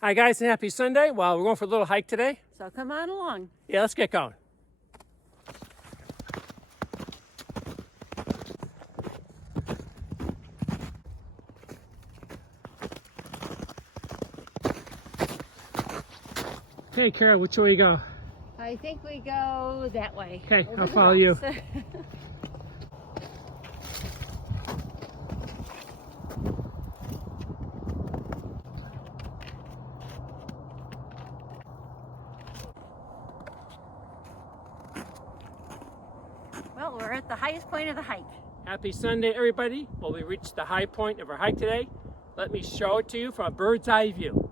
Hi guys, and happy Sunday. Well, we're going for a little hike today. So come on along. Yeah, let's get going. Okay, Carol, which way you go? I think we go that way. Okay, Over I'll the follow you. rocks. Well, we're at the highest point of the hike. Happy Sunday, everybody. Well, we reached the high point of our hike today. Let me show it to you from a bird's eye view.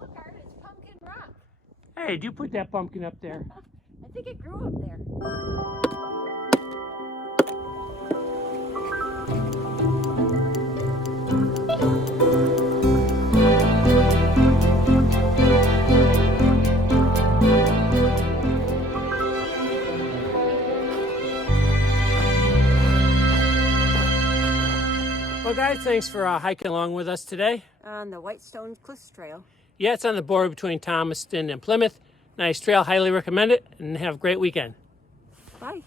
Look, Art, it's Pumpkin Rock. Hey, did you put that pumpkin up there? I think it grew up there. Well, guys, thanks for hiking along with us today. On the Whitestone Cliffs Trail. Yeah, it's on the border between Thomaston and Plymouth. Nice trail, highly recommend it, and have a great weekend. Bye.